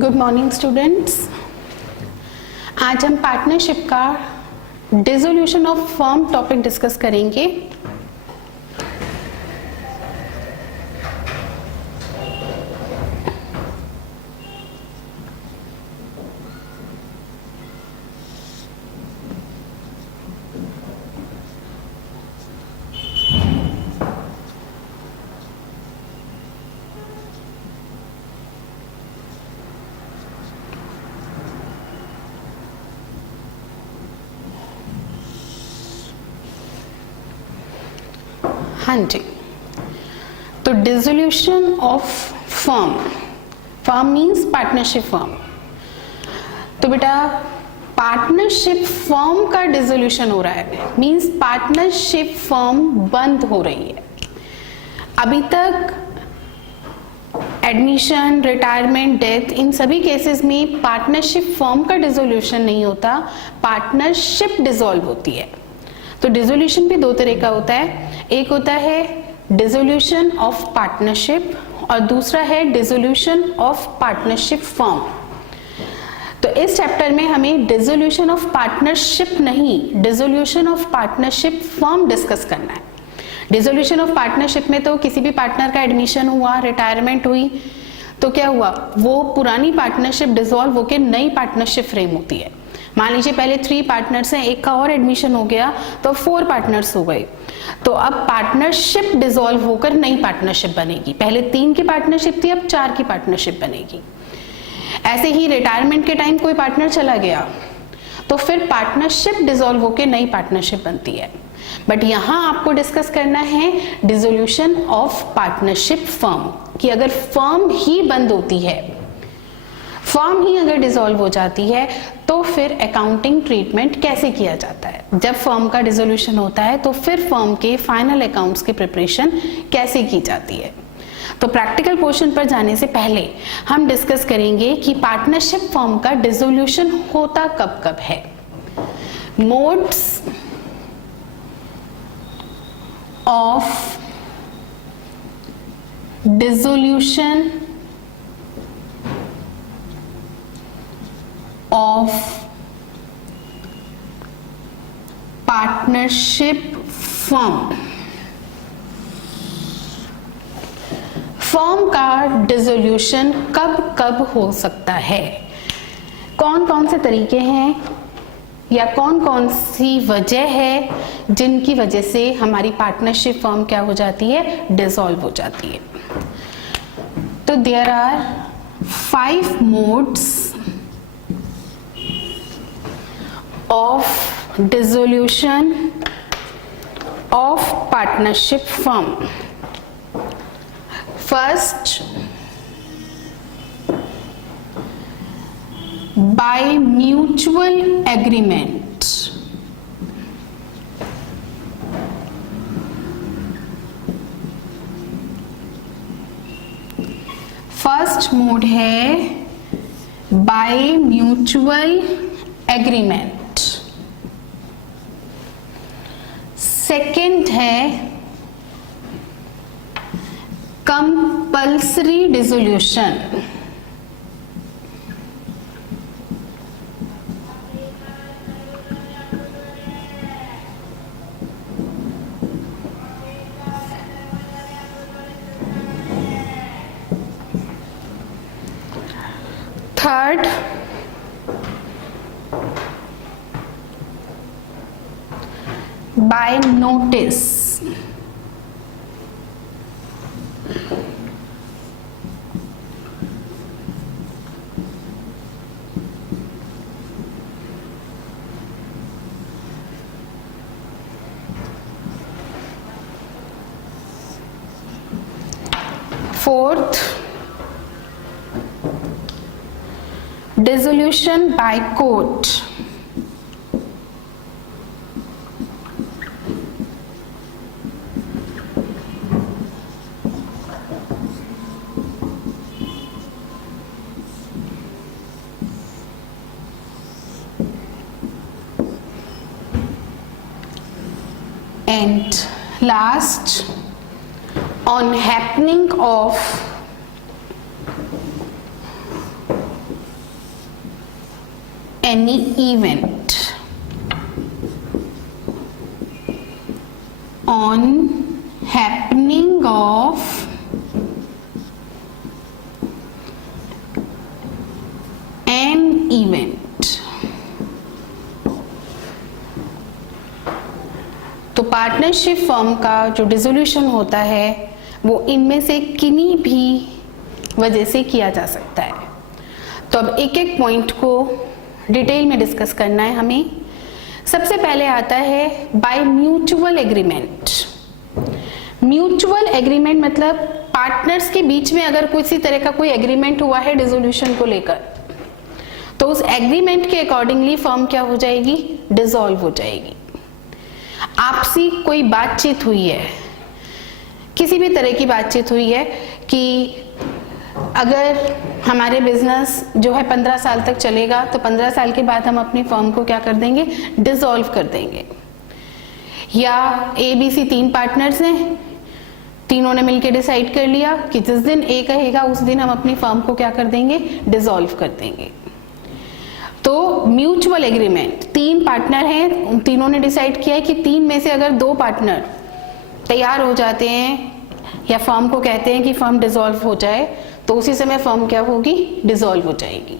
Good morning students. आज हम partnership का dissolution of firm topic discuss करेंगे। हाँ जी, तो dissolution of firm, firm means partnership firm. तो बेटा पार्टनरशिप फर्म का डिसोल्यूशन हो रहा है, मीन्स पार्टनरशिप फर्म बंद हो रही है। अभी तक एडमिशन, रिटायरमेंट, डेथ, इन सभी केसेस में पार्टनरशिप फर्म का डिसोल्यूशन नहीं होता, पार्टनरशिप डिसॉल्व होती है। तो डिसोल्यूशन भी दो तरह का होता है, एक होता है डिसोल्यूशन ऑफ पार्टनरशिप और दूसरा है डिसोल्यूशन ऑफ पार्टनरशिप फर्म। तो इस चैप्टर में हमें डिसोल्यूशन ऑफ पार्टनरशिप नहीं, dissolution of partnership firm discuss करना है। डिसोल्यूशन ऑफ पार्टनरशिप में तो किसी भी पार्टनर का एडमिशन हुआ, रिटायरमेंट हुई, तो क्या हुआ, वो पुरानी पार्टनरशिप डिसॉल्व होकर नई पार्टनरशिप फ्रेम होती है। मान लीजिए पहले 3 पार्टनर्स हैं, एक का और एडमिशन हो गया तो 4 पार्टनर्स हो गए, तो अब पार्टनरशिप डिसॉल्व होकर नई पार्टनरशिप बनेगी। पहले 3 की पार्टनरशिप थी, अब 4 की पार्टनरशिप बनेगी। ऐसे ही रिटायरमेंट के टाइम कोई पार्टनर चला गया तो फिर पार्टनरशिप डिसॉल्व होकर नई पार्टनरशिप बनती है। बट यहां आपको डिस्कस करना है डिसोल्यूशन ऑफ पार्टनरशिप फर्म, कि अगर फर्म ही बंद होती है, फर्म ही अगर डिसॉल्व हो जाती है तो फिर अकाउंटिंग ट्रीटमेंट कैसे किया जाता है। जब फर्म का डिसोल्यूशन होता है तो फिर फर्म के फाइनल अकाउंट्स की प्रिपरेशन कैसे की जाती है। तो प्रैक्टिकल पोर्शन पर जाने से पहले हम डिस्कस करेंगे कि पार्टनरशिप फर्म का डिसोल्यूशन होता कब कब है। Modes of dissolution of partnership firm। Firm का डिसोल्यूशन कब कब हो सकता है, कौन कौन से तरीके हैं या कौन कौन सी वजह है जिनकी वजह से हमारी पार्टनरशिप फर्म क्या हो जाती है, डिसॉल्व हो जाती है। तो there are 5 modes of dissolution of partnership firm। First, by mutual agreement। First mode है by mutual agreement। सेकेंड है compulsory dissolution. Third by notice। Fourth, dissolution by court। And last, on happening of any event on happening of an event। तो partnership firm का जो dissolution होता है वो इनमें से किन्हीं भी वजह से किया जा सकता है। तो अब एक एक पॉइंट को डिटेल में डिस्कस करना है हमें। सबसे पहले आता है by mutual agreement. Mutual agreement मतलब पार्टनर्स के बीच में अगर किसी तरह का कोई एग्रीमेंट हुआ है डिसोल्यूशन को लेकर, तो उस एग्रीमेंट के अकॉर्डिंगली फर्म क्या हो जाएगी, डिसॉल्व हो जाएगी। आपसी कोई बातचीत हुई है, किसी भी तरह की बातचीत हुई है कि अगर हमारे बिजनेस जो है 15 साल तक चलेगा तो 15 साल के बाद हम अपनी फर्म को क्या कर देंगे, डिसॉल्व कर देंगे। या ABC 3 पार्टनर्स हैं, तीनों ने मिलकर डिसाइड कर लिया कि जिस दिन A कहेगा उस दिन हम अपनी फर्म को क्या कर देंगे, डिसॉल्व कर देंगे। तो म्यूचुअल एग्रीमेंट, 3 पार्टनर हैं, उन तीनों ने डिसाइड किया है कि 3 में से अगर 2 पार्टनर तैयार हो जाते हैं या फर्म को कहते हैं कि फर्म डिसॉल्व हो जाए, तो उसी समय फर्म क्या होगी, डिसॉल्व हो जाएगी।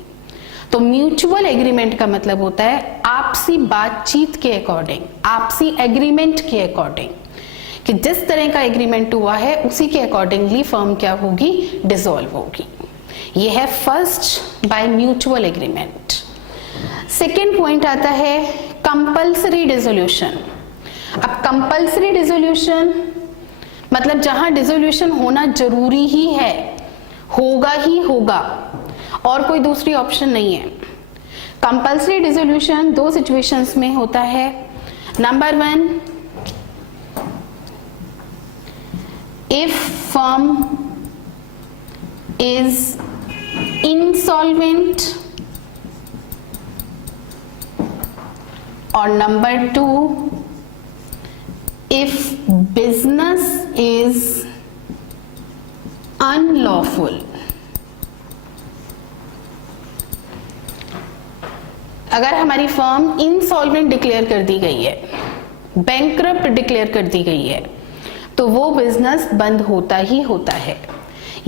तो म्यूचुअल एग्रीमेंट का मतलब होता है आपसी बातचीत के अकॉर्डिंग, आपसी एग्रीमेंट के अकॉर्डिंग, कि जिस तरह का एग्रीमेंट हुआ है उसी के अकॉर्डिंगली फर्म क्या होगी, डिसॉल्व होगी। यह है first by mutual agreement. Second point आता है कंपल्सरी डिसोल्यूशन। अब कंपल्सरी डिसोल्यूशन मतलब जहां डिसोल्यूशन होना जरूरी ही है, होगा ही होगा और कोई दूसरी ऑप्शन नहीं है। कंपल्सरी डिसोल्यूशन 2 सिचुएशंस में होता है। Number 1, if firm is insolvent, और number 2, if business is unlawful। अगर हमारी फर्म इंसॉल्वेंट डिक्लेयर कर दी गई है, बैंकरप्ट डिक्लेयर कर दी गई है, तो वो बिजनेस बंद होता ही होता है।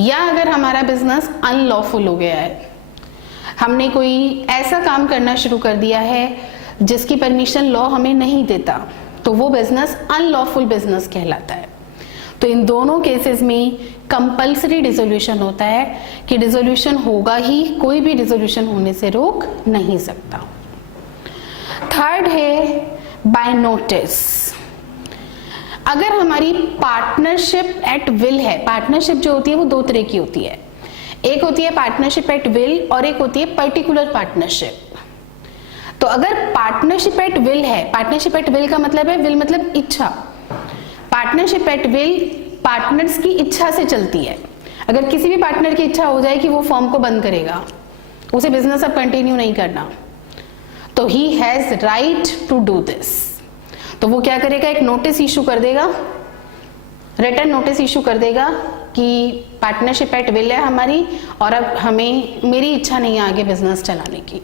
या अगर हमारा बिजनेस अनलॉफुल हो गया है, हमने कोई ऐसा काम करना शुरू कर दिया है जिसकी परमिशन लॉ हमें नहीं देता, तो वो बिजनेस अनलॉफुल बिजनेस कहलाता है। तो इन दोनों केसेस में कंपल्सरी डिसोल्यूशन होता है कि डिसोल्यूशन होगा ही, कोई भी डिसोल्यूशन होने से रोक नहीं सकता। थर्ड है बाय नोटिस। अगर हमारी पार्टनरशिप एट विल है, पार्टनरशिप जो होती है वो 2 तरह की होती है, एक होती है पार्टनरशिप एट विल और एक होती है पर्टिकुलर पार्टनरशिप। तो अगर पार्टनरशिप एट विल है, पार्टनरशिप एट विल का मतलब है, विल मतलब इच्छा, पार्टनरशिप एट विल पार्टनर्स की इच्छा से चलती है। अगर किसी भी पार्टनर की इच्छा हो जाए कि वो फर्म को बंद करेगा, उसे बिजनेस अब कंटिन्यू नहीं करना, तो he has right to do this. तो वो क्या करेगा, एक नोटिस इशू कर देगा, रिटर्न नोटिस इशू कर देगा कि पार्टनरशिप एट विल है हमारी और अब हमें, मेरी इच्छा नहीं है आगे बिजनेस चलाने की।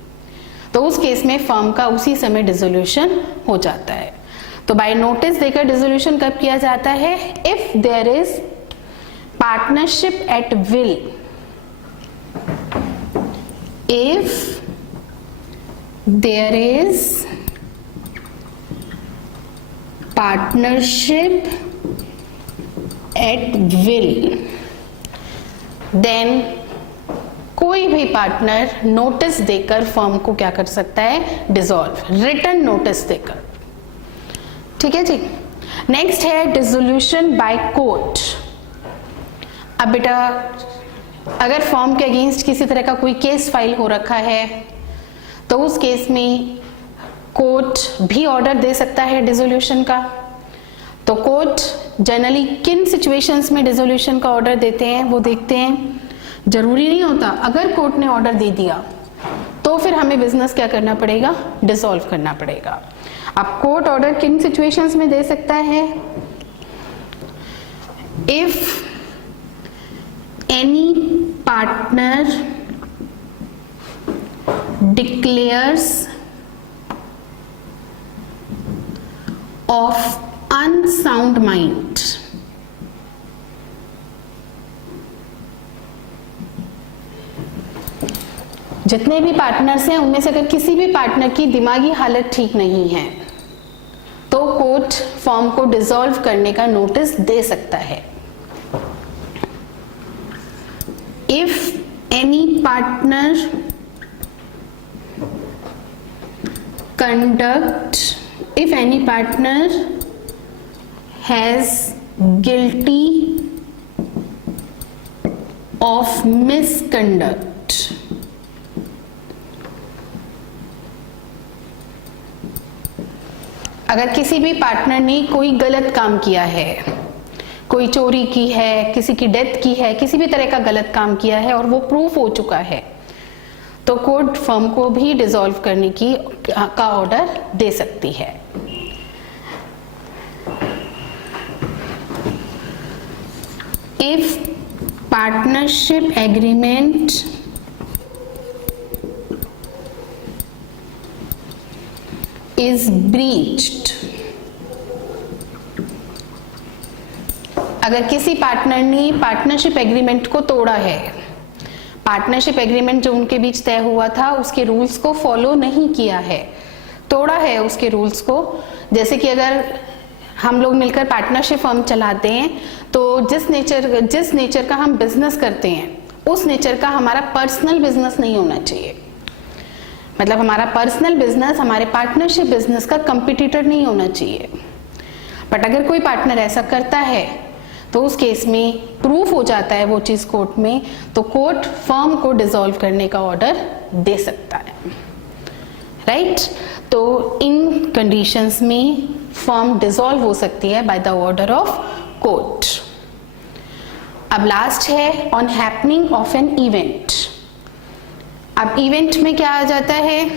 तो उस केस में फर्म का उसी समय डिसोल्यूशन हो जाता है। तो बाय नोटिस देकर डिसोल्यूशन कब किया जाता है, if there is partnership at will, if there is partnership at will, then कोई भी पार्टनर नोटिस देकर फर्म को क्या कर सकता है, डिसॉल्व, रिटर्न नोटिस देकर। ठीक है जी। नेक्स्ट है डिसोल्यूशन बाय कोर्ट। अब बेटा अगर फर्म के अगेंस्ट किसी तरह का कोई केस फाइल हो रखा है तो उस केस में कोर्ट भी ऑर्डर दे सकता है डिसोल्यूशन का। तो कोर्ट जनरली किन सिचुएशंस में डिसोल्यूशन का ऑर्डर देते हैं वो देखते हैं। जरूरी नहीं होता, अगर कोर्ट ने ऑर्डर दे दिया तो फिर हमें बिजनेस क्या करना पड़ेगा, डिसॉल्व करना पड़ेगा। अब कोर्ट ऑर्डर किन सिचुएशंस में दे सकता है, if any partner declares of unsound mind, जितने भी पार्टनर्स हैं उनमें से अगर किसी भी पार्टनर की दिमागी हालत ठीक नहीं है तो कोर्ट फर्म को डिसॉल्व करने का नोटिस दे सकता है। If any partner has guilty of misconduct, अगर किसी भी पार्टनर ने कोई गलत काम किया है, कोई चोरी की है, किसी की डेथ की है, किसी भी तरह का गलत काम किया है और वो प्रूफ हो चुका है, तो कोर्ट फर्म को भी डिसॉल्व करने का ऑर्डर दे सकती है। If partnership agreement is breached, अगर किसी पार्टनर ने पार्टनरशिप एग्रीमेंट को तोड़ा है, पार्टनरशिप एग्रीमेंट जो उनके बीच तय हुआ था उसके रूल्स को फॉलो नहीं किया है, तोड़ा है उसके रूल्स को, जैसे कि अगर हम लोग मिलकर पार्टनरशिप फर्म चलाते हैं तो जिस नेचर का हम बिजनेस करते हैं उस नेचर का हमारा पर्सनल बिजनेस नहीं होना चाहिए। मतलब हमारा पर्सनल बिजनेस हमारे पार्टनरशिप बिजनेस का कंपटीटर नहीं होना चाहिए। बट अगर कोई पार्टनर ऐसा करता है तो उस केस में प्रूफ हो जाता है वो चीज कोर्ट में, तो कोर्ट फर्म को डिसॉल्व करने का ऑर्डर दे सकता है, राइट। तो इन कंडीशंस में फर्म डिसॉल्व हो सकती है by the order of court. अब लास्ट है on happening of an event. अब इवेंट में क्या आ जाता है,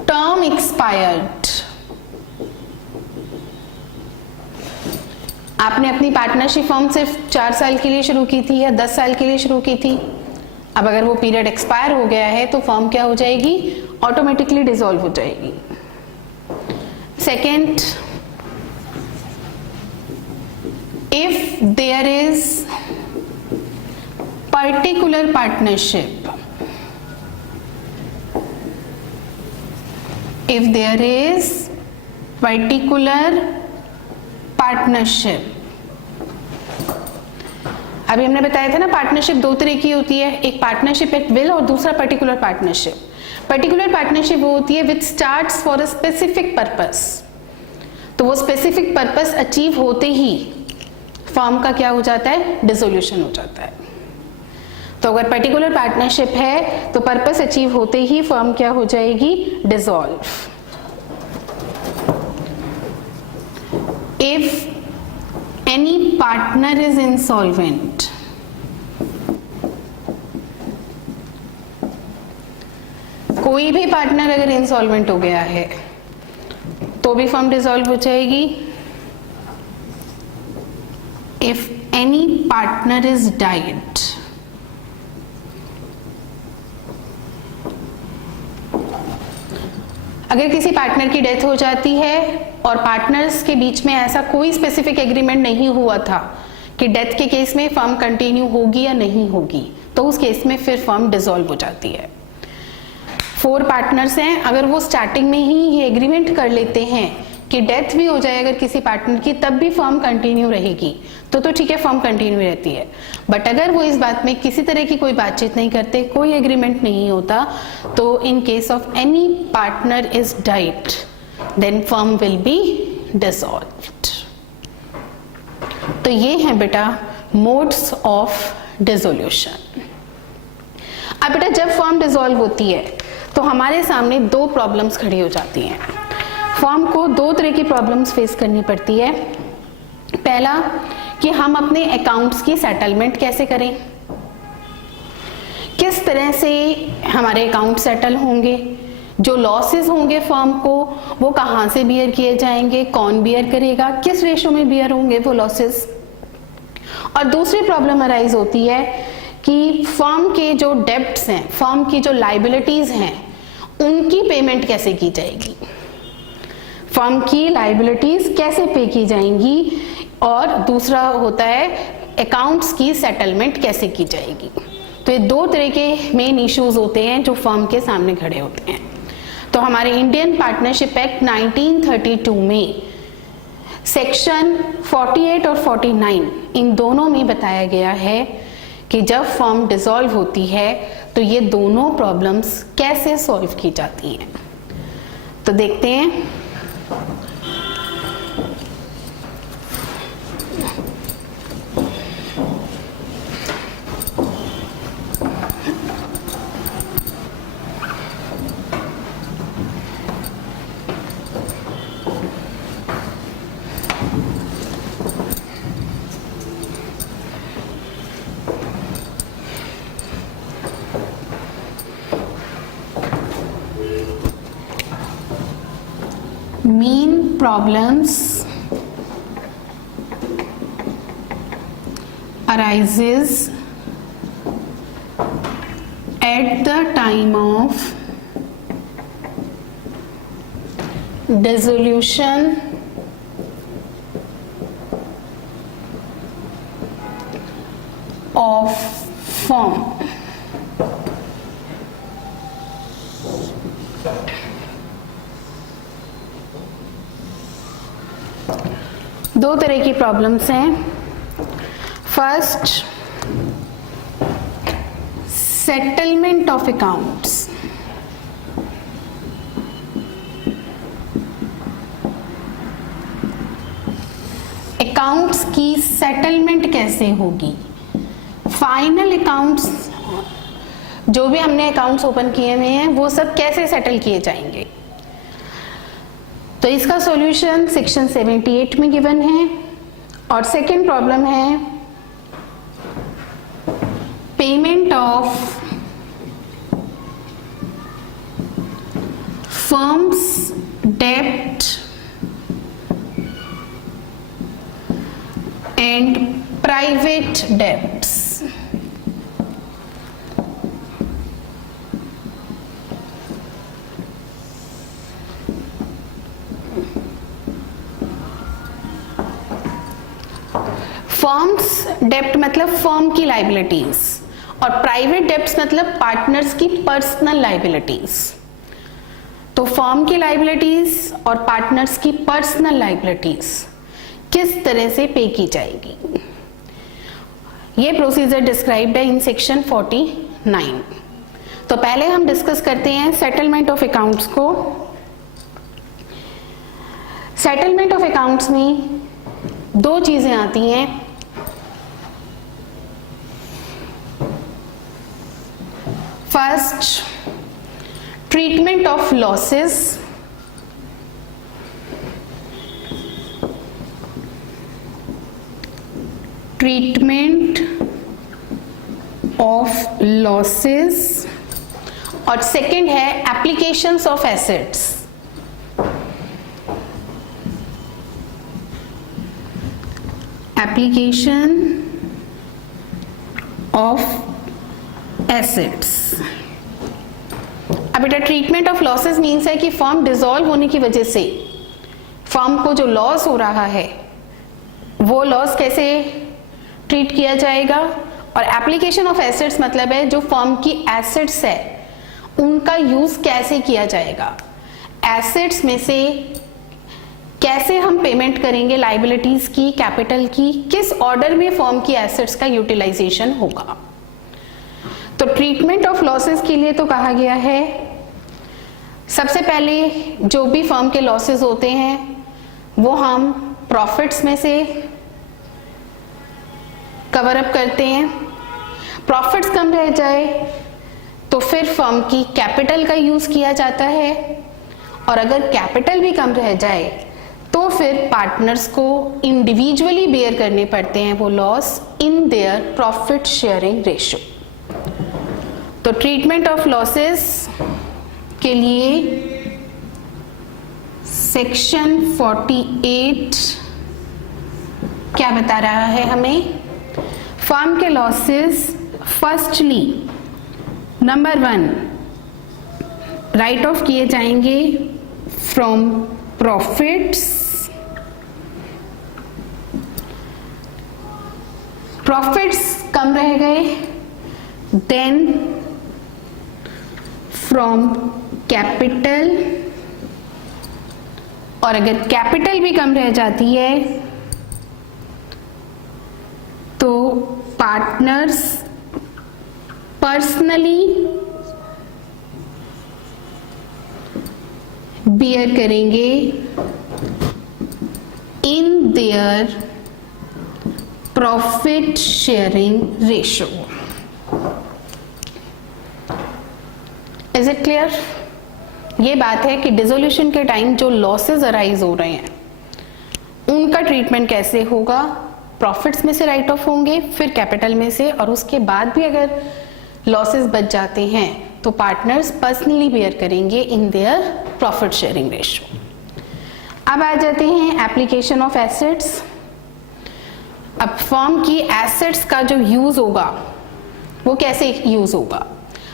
टर्म एक्सपायर्ड। आपने अपनी पार्टनरशिप फर्म सिर्फ 4 साल के लिए शुरू की थी या 10 साल के लिए शुरू की थी, अब अगर वो पीरियड एक्सपायर हो गया है तो फर्म क्या हो जाएगी, ऑटोमेटिकली डिसॉल्व हो जाएगी। Second, if there is particular partnership, if there is particular partnership, अभी हमने बताया था ना पार्टनरशिप 2 तरह की होती है, एक पार्टनरशिप एट विल और दूसरा पर्टिकुलर पार्टनरशिप। पर्टिकुलर पार्टनरशिप वो होती है विच starts for a specific purpose, तो वो स्पेसिफिक पर्पस अचीव होते ही फर्म का क्या हो जाता है, डिसोल्यूशन हो जाता है। तो अगर पर्टिकुलर पार्टनरशिप है तो पर्पस अचीव होते ही फर्म क्या हो जाएगी, dissolve. If any partner is insolvent, कोई भी पार्टनर अगर इंसॉल्वेंट हो गया है तो भी फर्म डिसॉल्व हो जाएगी। If any partner is died, अगर किसी पार्टनर की डेथ हो जाती है और पार्टनर्स के बीच में ऐसा कोई स्पेसिफिक एग्रीमेंट नहीं हुआ था कि डेथ के केस में फर्म कंटिन्यू होगी या नहीं होगी, तो उस केस में फिर फर्म डिसॉल्व हो जाती है। 4 पार्टनर्स हैं, अगर वो स्टार्टिंग में ही ये एग्रीमेंट कर लेते हैं कि डेथ भी हो जाए अगर किसी पार्टनर की तब भी फर्म कंटिन्यू रहेगी तो ठीक है, फर्म कंटिन्यू रहती है। बट अगर वो इस बात में किसी तरह की कोई बातचीत नहीं करते, कोई एग्रीमेंट नहीं होता, तो in case of any partner is died then firm will be dissolved. तो ये है बेटा मोड्स ऑफ डिसोल्यूशन। अब बेटा जब फर्म डिसॉल्व होती है तो हमारे सामने 2 प्रॉब्लम्स खड़ी हो जाती हैं। फर्म को 2 तरह की प्रॉब्लम्स फेस करनी पड़ती है। पहला कि हम अपने अकाउंट्स की सेटलमेंट कैसे करें, किस तरह से हमारे अकाउंट सेटल होंगे, जो लॉसेस होंगे फर्म को वो कहाँ से बियर किए जाएंगे, कौन बियर करेगा, किस रेशो में बियर होंगे वो लॉसेस। और दूसरी प्रॉब्लम अराइज होती है कि फर्म के जो डेब्ट्स हैं, फर्म की जो लाइबिलिटीज हैं, उनकी पेमेंट कैसे की जाएगी। फर्म की लाइबिलिटीज कैसे पे की जाएंगी, और दूसरा होता है अकाउंट्स की सेटलमेंट कैसे की जाएगी। तो ये दो तरह के मेन इश्यूज होते हैं जो फर्म के सामने खड़े होते हैं। तो हमारे इंडियन पार्टनरशिप एक्ट 1932 में सेक्शन 48 और 49 इन दोनों में बताया गया है कि जब फर्म डिसॉल्व होती है तो ये दोनों प्रॉब्लम्स कैसे सॉल्व की जाती हैं। तो देखते हैं। Main problems arises at the time of dissolution of firm. दो तरह की प्रॉब्लम्स हैं। First, settlement of accounts. Accounts की सेटलमेंट कैसे होगी, फाइनल अकाउंट्स जो भी हमने अकाउंट्स ओपन किए हुए हैं वो सब कैसे सेटल किए जाएंगे। तो इसका सॉल्यूशन सेक्शन 78 में गिवन है। और सेकेंड प्रॉब्लम है पेमेंट ऑफ फर्म्स डेब्ट एंड प्राइवेट डेब्ट्स। फर्म्स डेब्ट मतलब फर्म की लाइबिलिटीज, और प्राइवेट डेब्ट्स मतलब पार्टनर्स की पर्सनल लाइबिलिटीज। तो फर्म की लाइबिलिटीज और पार्टनर्स की पर्सनल लाइबिलिटीज किस तरह से पे की जाएगी, ये प्रोसीजर डिस्क्राइब्ड है इन सेक्शन 49। तो पहले हम डिस्कस करते हैं सेटलमेंट ऑफ अकाउंट्स को। सेटलमेंट ऑफ अकाउंट्स में दो चीजें आती हैं। First, treatment of losses. Treatment of losses, और सेकंड है applications of assets. Application of assets. अब बेटा ट्रीटमेंट ऑफ लॉसेस मीन्स है कि फर्म डिसॉल्व होने की वजह से फर्म को जो लॉस हो रहा है वो लॉस कैसे ट्रीट किया जाएगा। और एप्लीकेशन ऑफ एसेट्स मतलब है जो फर्म की एसेट्स है उनका यूज कैसे किया जाएगा, एसेट्स में से कैसे हम पेमेंट करेंगे लाइबिलिटीज की, कैपिटल की, किस ऑर्डर में फर्म की एसेट्स का यूटिलाइजेशन होगा। तो ट्रीटमेंट ऑफ लॉसेस के लिए तो कहा गया है सबसे पहले जो भी फर्म के लॉसेस होते हैं वो हम प्रॉफिट्स में से कवर अप करते हैं। प्रॉफिट्स कम रह जाए तो फिर फर्म की कैपिटल का यूज किया जाता है, और अगर कैपिटल भी कम रह जाए तो फिर पार्टनर्स को इंडिविजुअली बेयर करने पड़ते हैं वो loss in their profit sharing ratio. तो ट्रीटमेंट ऑफ लॉसेस के लिए सेक्शन 48 क्या बता रहा है हमें, फर्म के losses firstly number 1 right of किए जाएंगे फ्रॉम प्रॉफिट्स कम रह गए देन फ्रॉम कैपिटल, और अगर कैपिटल भी कम रह जाती है तो पार्टनर्स पर्सनली बियर करेंगे in their profit sharing ratio. Is it clear? ये बात है कि डिसोल्यूशन के टाइम जो लॉसेस अराइज हो रहे हैं उनका ट्रीटमेंट कैसे होगा। प्रॉफिट्स में से राइट ऑफ होंगे, फिर कैपिटल में से, और उसके बाद भी अगर लॉसेस बच जाते हैं तो पार्टनर्स पर्सनली बेयर करेंगे in their profit sharing ratio. अब आ जाते हैं एप्लीकेशन ऑफ एसेट्स। अब फर्म की एसेट्स का जो यूज होगा वो कैसे यूज होगा।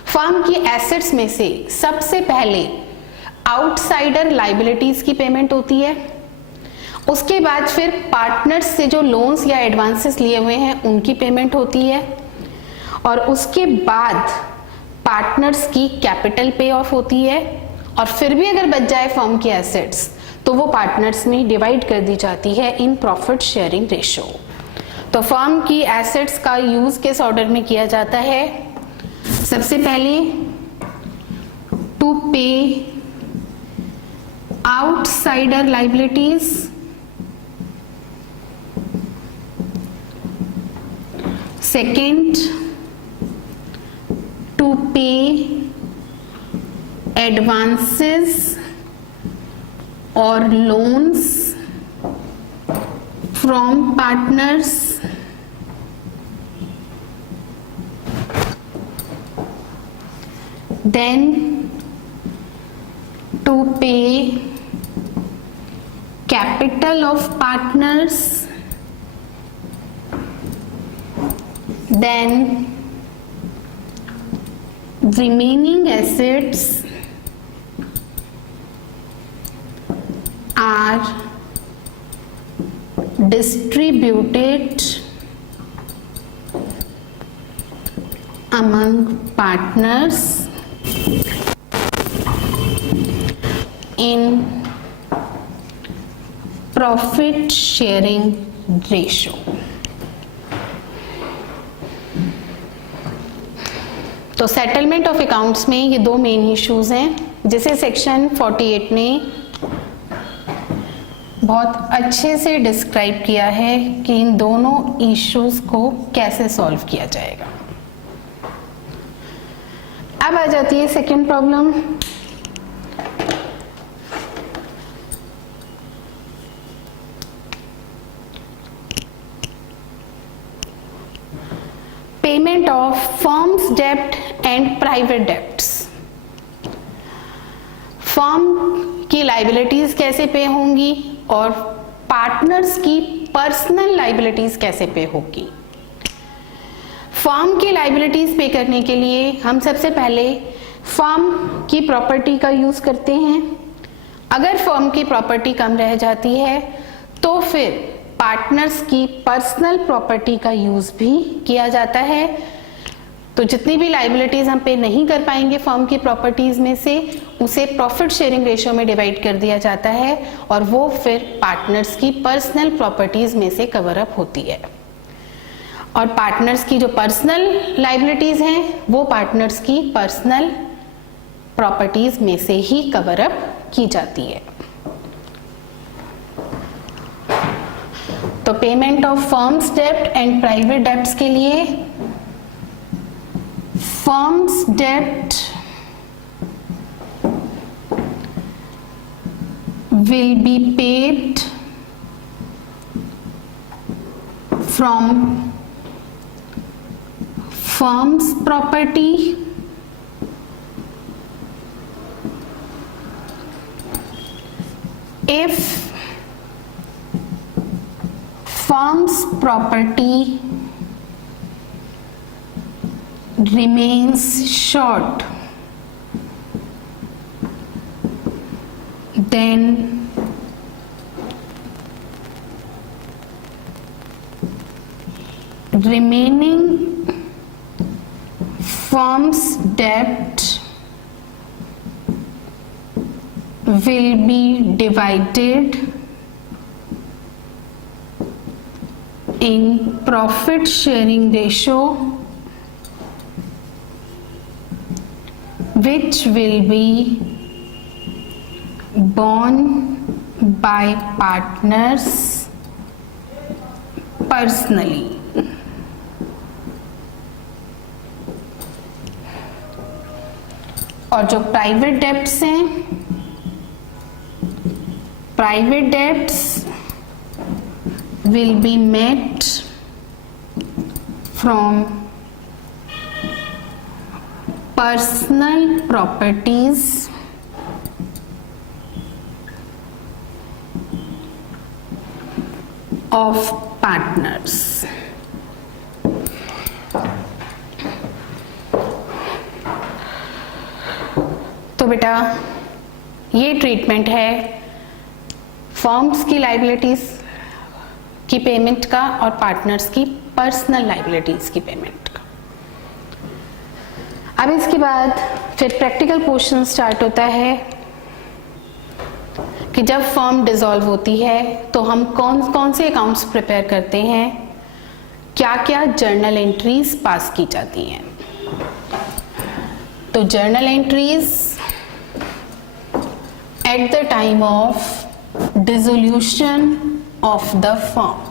फर्म की एसेट्स में से सबसे पहले आउटसाइडर लाइबिलिटीज की पेमेंट होती है, उसके बाद फिर पार्टनर्स से जो लोन्स या एडवांसेस लिए हुए हैं उनकी पेमेंट होती है, और उसके बाद पार्टनर्स की कैपिटल पे ऑफ होती है, और फिर भी अगर बच जाए फर्म की एसेट्स तो वो पार्टनर्स में डिवाइड कर दी जाती है इन प्रॉफिट शेयरिंग रेशियो। तो फर्म की एसेट्स का यूज किस ऑर्डर में किया जाता है। सबसे पहले टू पे आउटसाइडर लाइबिलिटीज, सेकेंड टू पे एडवांसेस और loans from partners, then to pay capital of partners, then remaining assets are distributed among partners in profit sharing ratio। तो सेटलमेंट ऑफ अकाउंट्स में ये दो मेन इश्यूज हैं जिसे section 48 ने बहुत अच्छे से डिस्क्राइब किया है कि इन दोनों इश्यूज को कैसे सॉल्व किया जाएगा। अब आ जाती है second problem. Payment of firms डेब्ट एंड प्राइवेट डेब्ट्स। फर्म की लाइबिलिटीज कैसे पे होंगी और पार्टनर्स की पर्सनल लाइबिलिटीज कैसे पे होगी। फर्म की लाइबिलिटीज पे करने के लिए हम सबसे पहले फर्म की प्रॉपर्टी का यूज करते हैं। अगर फर्म की प्रॉपर्टी कम रह जाती है तो फिर पार्टनर्स की पर्सनल प्रॉपर्टी का यूज भी किया जाता है। तो जितनी भी लाइबिलिटीज हम पे नहीं कर पाएंगे फर्म की प्रॉपर्टीज में से उसे प्रॉफिट शेयरिंग रेशियो में डिवाइड कर दिया जाता है और वो फिर पार्टनर्स की पर्सनल प्रॉपर्टीज में से कवर अप होती है। और पार्टनर्स की जो पर्सनल लाइबिलिटीज हैं वो पार्टनर्स की पर्सनल प्रॉपर्टीज में से ही कवर अप की जाती है। तो पेमेंट ऑफ फर्म्स डेब्ट एंड प्राइवेट डेब्ट्स के लिए फर्म्स डेब्ट will be paid from firm's property if firm's property remains short, then remaining firm's debt will be divided in profit sharing ratio, which will be borne by partners personally. और जो private debts हैं, private debts will be met from personal properties of partners. तो बेटा ये treatment है firms की liabilities की payment का और पार्टनर्स की पर्सनल लाइबिलिटीज की पेमेंट का। अब इसके बाद फिर प्रैक्टिकल पोर्शन स्टार्ट होता है कि जब फर्म डिसॉल्व होती है तो हम कौन कौन से अकाउंट्स प्रिपेयर करते हैं, क्या क्या जर्नल एंट्रीज पास की जाती हैं। तो journal entries eight the time of dissolution of the firm.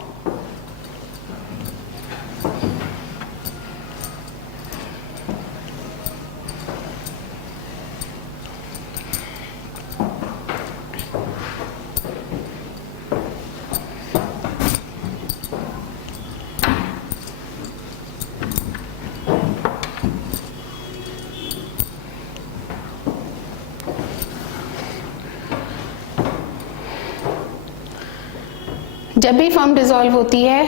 जब भी फर्म डिसॉल्व होती है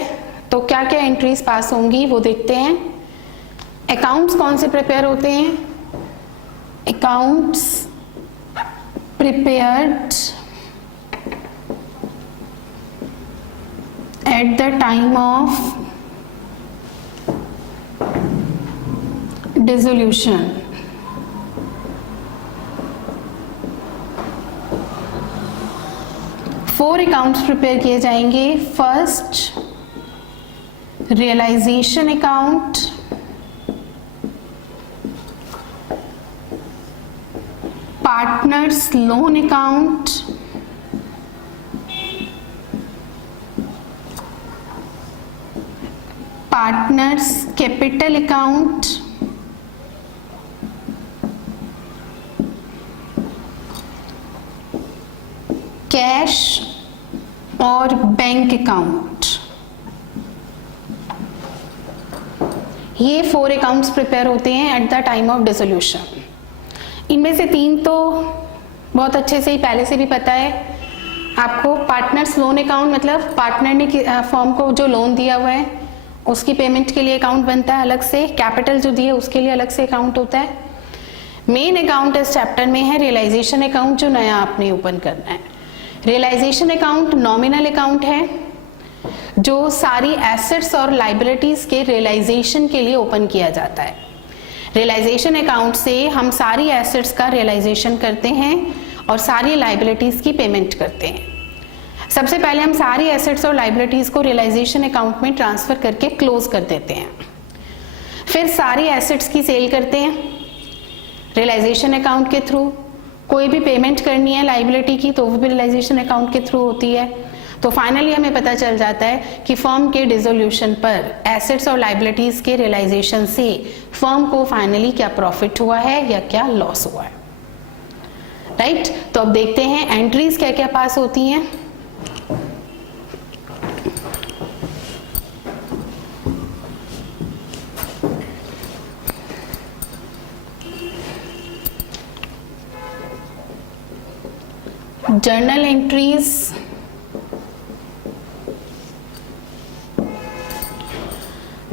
तो क्या क्या एंट्रीज पास होंगी वो देखते हैं। अकाउंट्स कौन से प्रिपेयर होते हैं? Accounts prepared at the time of dissolution. Four accounts prepare किए जाएंगे। First, realisation account, partners loan account, partners capital account, cash और बैंक अकाउंट। ये फोर अकाउंट्स प्रिपेयर होते हैं at the time of dissolution. इनमें से तीन तो बहुत अच्छे से ही पहले से भी पता है आपको। पार्टनर्स लोन अकाउंट मतलब पार्टनर ने फर्म को जो लोन दिया हुआ है उसकी पेमेंट के लिए अकाउंट बनता है अलग से। कैपिटल जो दिया उसके लिए अलग से अकाउंट होता है। मेन अकाउंट इस चैप्टर में है रियलाइजेशन अकाउंट, जो नया आपने ओपन करना है। रियलाइजेशन अकाउंट नॉमिनल अकाउंट है जो सारी एसेट्स और लाइबिलिटीज के रियलाइजेशन के लिए ओपन किया जाता है। रियलाइजेशन अकाउंट से हम सारी एसेट्स का रियलाइजेशन करते हैं और सारी लाइबिलिटीज की पेमेंट करते हैं। सबसे पहले हम सारी एसेट्स और लाइबिलिटीज को रियलाइजेशन अकाउंट में ट्रांसफर करके क्लोज कर देते हैं। फिर सारी एसेट्स की सेल करते हैं रियलाइजेशन अकाउंट के थ्रू। कोई भी पेमेंट करनी है लाइबिलिटी की तो वो भी रियलाइजेशन अकाउंट के थ्रू होती है। तो फाइनली हमें पता चल जाता है कि फर्म के डिसोल्यूशन पर एसेट्स और लाइबिलिटीज के रियलाइजेशन से फर्म को फाइनली क्या प्रॉफिट हुआ है या क्या लॉस हुआ है। राइट, तो अब देखते हैं एंट्रीज क्या क्या पास होती हैं। जर्नल एंट्रीज,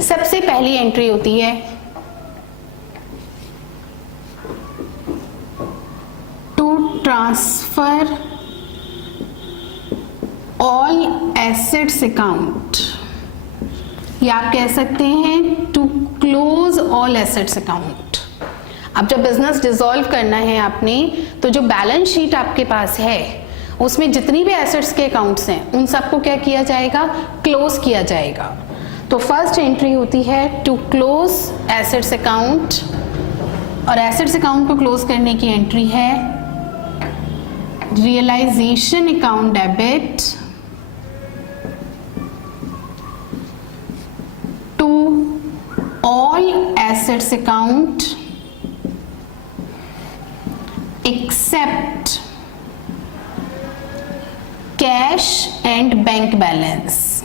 सबसे पहली एंट्री होती है to transfer all assets account या आप कह सकते हैं to close all assets account. अब जब बिजनेस डिसॉल्व करना है आपने, तो जो बैलेंस शीट आपके पास है उसमें जितनी भी एसेट्स के अकाउंट्स हैं उन सबको क्या किया जाएगा, क्लोज किया जाएगा। तो फर्स्ट एंट्री होती है टू क्लोज एसेट्स अकाउंट, और एसेट्स अकाउंट को क्लोज करने की एंट्री है realisation account debit to all assets account except cash and bank balance.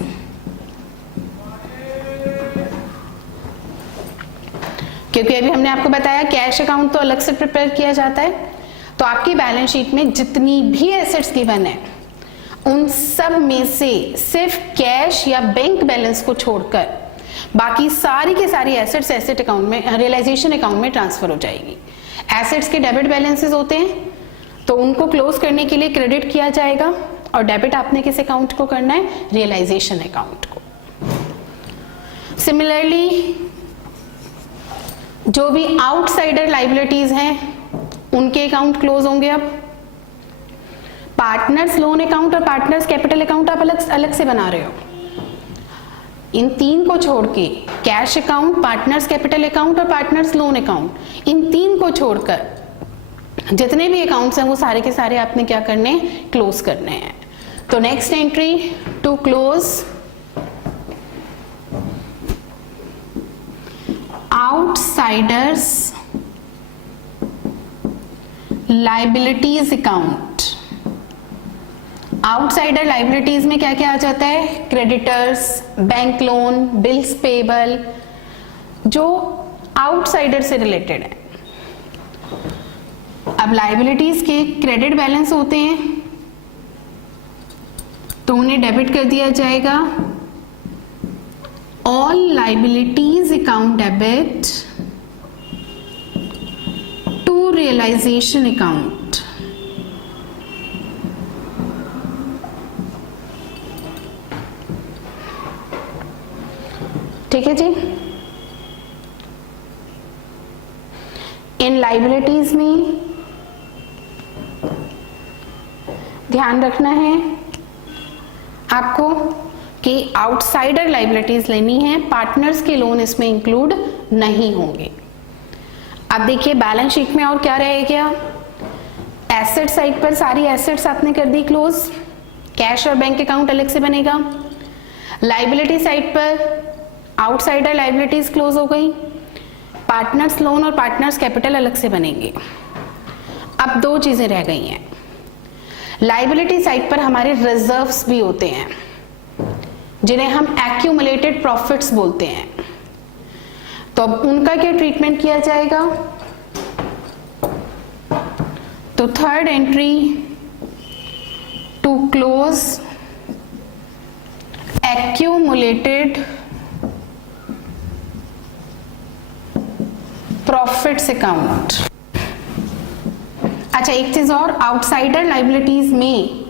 क्योंकि अभी हमने आपको बताया कैश अकाउंट तो अलग से प्रिपेयर किया जाता है, तो आपकी बैलेंस शीट में जितनी भी एसेट्स गिवन है उन सब में से सिर्फ कैश या बैंक बैलेंस को छोड़कर बाकी सारी की सारी एसेट्स एसेट अकाउंट में, रियलाइजेशन अकाउंट में ट्रांसफर हो जाएगी। एसेट्स के डेबिट बैलेंसेस होते हैं तो उनको क्लोज करने के लिए क्रेडिट किया जाएगा, और डेबिट आपने किस अकाउंट को करना है, रियलाइजेशन अकाउंट को। सिमिलरली जो भी आउटसाइडर लाइबिलिटीज हैं उनके अकाउंट क्लोज होंगे। अब पार्टनर्स लोन अकाउंट और पार्टनर्स कैपिटल अकाउंट आप अलग से बना रहे हो। इन तीन को छोड़ के cash account, partners capital account और पार्टनर्स लोन अकाउंट, इन तीन को छोड़कर जितने भी अकाउंट्स हैं वो सारे के सारे आपने क्या करने, क्लोज करने हैं। तो next entry to close outsiders liabilities account. Outsider liabilities में क्या क्या आ जाता है, creditors, bank loan, bills payable, जो आउटसाइडर से रिलेटेड है। अब लाइबिलिटीज के क्रेडिट बैलेंस होते हैं तो उन्हें डेबिट कर दिया जाएगा। All liabilities account debit to realisation account. ठीक है जी। इन लाइबिलिटीज में ध्यान रखना है आपको कि आउटसाइडर लाइबिलिटीज लेनी है, पार्टनर्स के लोन इसमें इंक्लूड नहीं होंगे। अब देखिए बैलेंस शीट में और क्या रह गया, एसेट साइड पर सारी एसेट्स आपने कर दी क्लोज, कैश और बैंक अकाउंट अलग से बनेगा। लाइबिलिटी साइड पर आउटसाइडर लाइबिलिटीज क्लोज हो गई, पार्टनर्स लोन और पार्टनर्स कैपिटल अलग से बनेंगे। अब दो चीजें रह गई हैं। लाइबिलिटी साइड पर हमारे रिजर्व्स भी होते हैं जिन्हें हम एक्यूमुलेटेड प्रॉफिट्स बोलते हैं। तो अब उनका क्या ट्रीटमेंट किया जाएगा, तो third entry to close accumulated profits account. अच्छा एक चीज और, आउटसाइडर लाइबिलिटीज में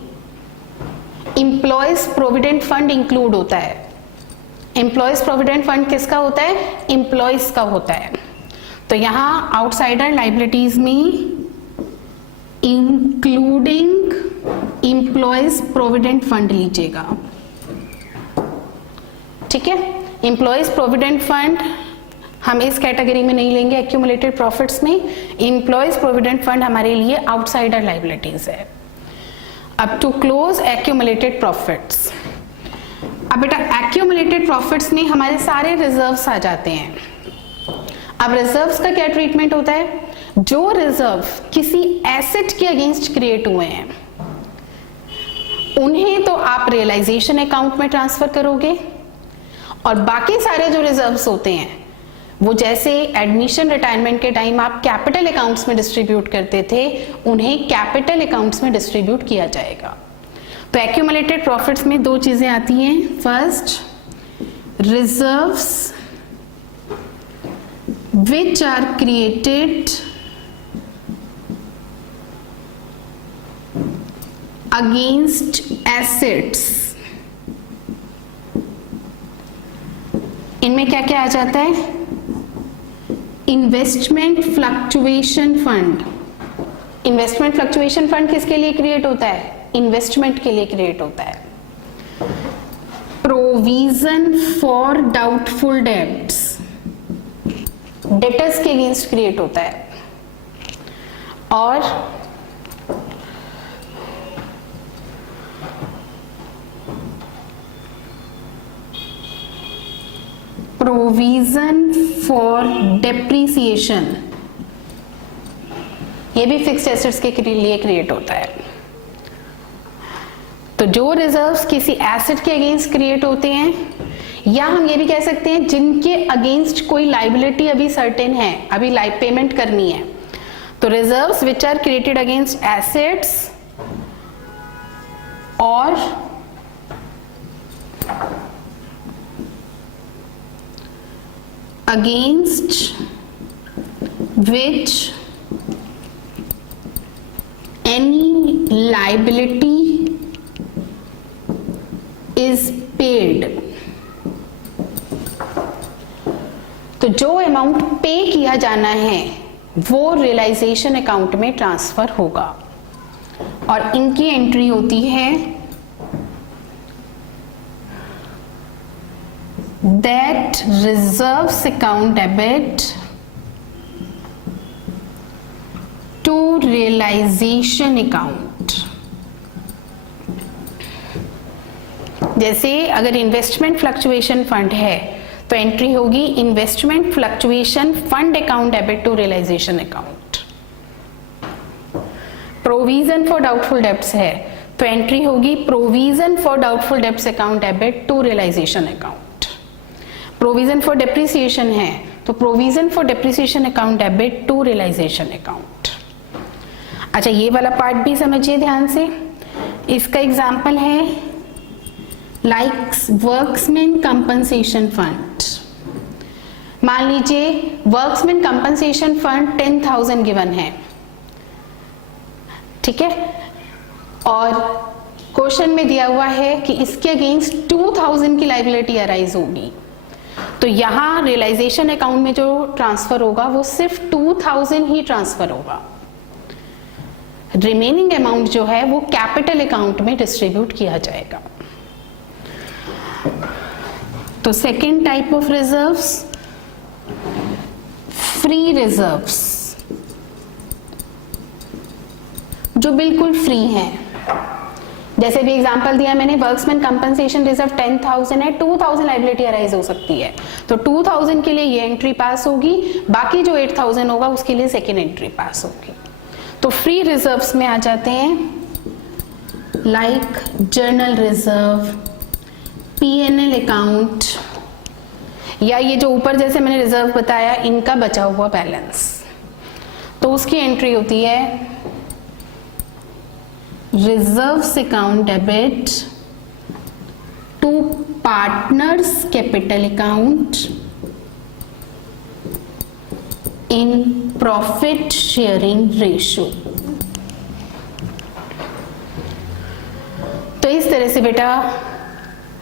एम्प्लॉयज प्रोविडेंट फंड इंक्लूड होता है। एम्प्लॉयज प्रोविडेंट फंड किसका होता है, एम्प्लॉयज का होता है। तो यहां आउटसाइडर लाइबिलिटीज में इंक्लूडिंग एम्प्लॉयज प्रोविडेंट फंड लीजिएगा। ठीक है, एम्प्लॉयज प्रोविडेंट फंड हम इस कैटेगरी में नहीं लेंगे एक्यूमुलेटेड प्रॉफिट्स में। एम्प्लॉयज प्रोविडेंट फंड हमारे लिए आउटसाइडर लाइबिलिटीज है। अब टू क्लोज एक्यूमुलेटेड प्रॉफिट्स। अब बेटा एक्यूमुलेटेड प्रॉफिट्स में हमारे सारे रिजर्व्स आ जाते हैं। अब रिजर्व्स का क्या ट्रीटमेंट होता है, जो रिजर्व किसी एसेट के अगेंस्ट क्रिएट हुए हैं उन्हें तो आप रियलाइजेशन अकाउंट में ट्रांसफर करोगे, और बाकी सारे जो रिजर्व्स होते हैं वो जैसे एडमिशन रिटायरमेंट के टाइम आप कैपिटल अकाउंट्स में डिस्ट्रीब्यूट करते थे, उन्हें कैपिटल अकाउंट्स में डिस्ट्रीब्यूट किया जाएगा। तो एक्यूमुलेटेड प्रॉफिट्स में दो चीजें आती हैं। First, reserves which are created against assets इनमें क्या क्या आ जाता है? Investment fluctuation fund. Investment fluctuation fund किसके लिए क्रिएट होता है? इन्वेस्टमेंट के लिए क्रिएट होता है। Provision for doubtful debts, debtors के अगेंस्ट क्रिएट होता है। और प्रोविजन फॉर डेप्रीसिएशन, ये भी फिक्स्ड एसेट्स के लिए क्रिएट होता है। तो जो रिजर्व्स किसी एसेट के अगेंस्ट क्रिएट होते हैं, या हम ये भी कह सकते हैं जिनके अगेंस्ट कोई लाइबिलिटी अभी सर्टेन है, अभी पेमेंट करनी है, तो reserves which are created against assets और against which any liability is paid। तो जो अमाउंट पे किया जाना है वो रियलाइजेशन अकाउंट में ट्रांसफर होगा, और इनकी एंट्री होती है that reserves account debit to realization account। जैसे अगर इन्वेस्टमेंट फ्लक्चुएशन फंड है तो एंट्री होगी investment fluctuation fund account debit to realisation account. Provision for doubtful debts है तो एंट्री होगी provision for doubtful debts account debit to realisation account. Provision for depreciation है तो provision for depreciation account debit to realisation account. अच्छा, ये वाला part भी समझिए ध्यान से। इसका एग्जांपल है लाइक वर्क्समैन कंपनसेशन फंड। मान लीजिए वर्क्समैन कंपनसेशन फंड 10,000 गिवन है, ठीक है, और क्वेश्चन में दिया हुआ है कि इसके अगेंस्ट 2,000 की लाइबिलिटी अराइज होगी, तो यहां रियलाइजेशन अकाउंट में जो ट्रांसफर होगा वो सिर्फ 2,000 ही ट्रांसफर होगा। रिमेनिंग अमाउंट जो है वो कैपिटल अकाउंट में डिस्ट्रीब्यूट किया जाएगा। तो second type of reserves, free reserves, जो बिल्कुल फ्री हैं। जैसे भी एग्जांपल दिया मैंने, वर्क्समैन कंपनसेशन रिजर्व 10,000 है, 2,000 लाइबिलिटी अराइज हो सकती है, तो 2,000 के लिए ये एंट्री पास होगी, बाकी जो 8,000 होगा उसके लिए सेकेंड एंट्री पास होगी। तो फ्री रिजर्व्स में आ जाते हैं like journal reserve, PNL account, या ये जो ऊपर जैसे मैंने रिजर्व बताया इनका बचा हुआ बैलेंस, तो उसकी एंट्री होती है reserves account debit to partners capital account in profit sharing ratio. तो इस तरह से बेटा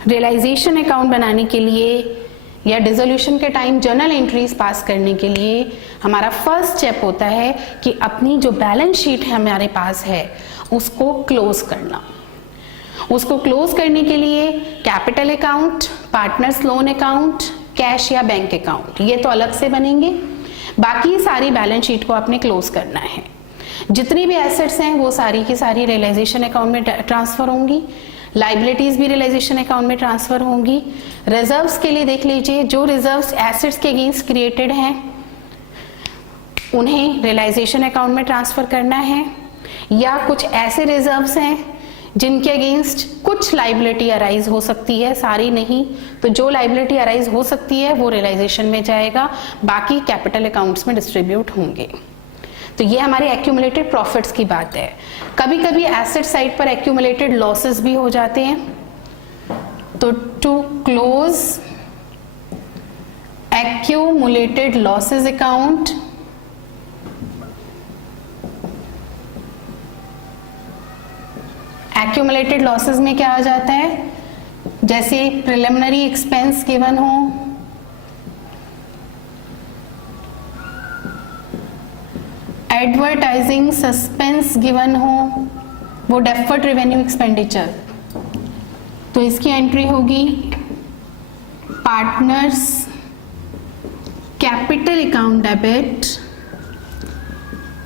रियलाइजेशन अकाउंट बनाने के लिए या डिसोल्यूशन के टाइम जर्नल एंट्रीज पास करने के लिए हमारा फर्स्ट स्टेप होता है कि अपनी जो बैलेंस शीट है हमारे पास है उसको क्लोज करना। उसको क्लोज करने के लिए capital account, partners loan account, cash या बैंक अकाउंट, ये तो अलग से बनेंगे, बाकी सारी बैलेंस शीट को आपने क्लोज करना है। जितनी भी एसेट्स हैं वो सारी की सारी रियलाइजेशन अकाउंट में ट्रांसफर होंगी, लाइबिलिटीज भी रियलाइजेशन अकाउंट में ट्रांसफर होंगी। रिजर्व्स के लिए देख लीजिए, जो रिजर्व्स एसेट्स के अगेंस्ट क्रिएटेड हैं उन्हें रियलाइजेशन अकाउंट में ट्रांसफर करना है, या कुछ ऐसे रिजर्व्स हैं जिनके अगेंस्ट कुछ लाइबिलिटी अराइज हो सकती है, सारी नहीं, तो जो लाइबिलिटी अराइज हो सकती है वो रियलाइजेशन में जाएगा, बाकी कैपिटल अकाउंट्स में डिस्ट्रीब्यूट होंगे। तो ये हमारे एक्यूमुलेटेड प्रॉफिट्स की बात है। कभी कभी एसेट साइड पर एक्यूमुलेटेड लॉसेस भी हो जाते हैं, तो to close accumulated losses account accumulated losses में क्या आ जाता है, जैसे प्रिलिमिनरी एक्सपेंस गिवन हो, एडवर्टाइजिंग सस्पेंस गिवन हो, वो डेफर्ड रेवेन्यू एक्सपेंडिचर, तो इसकी एंट्री होगी partners capital account debit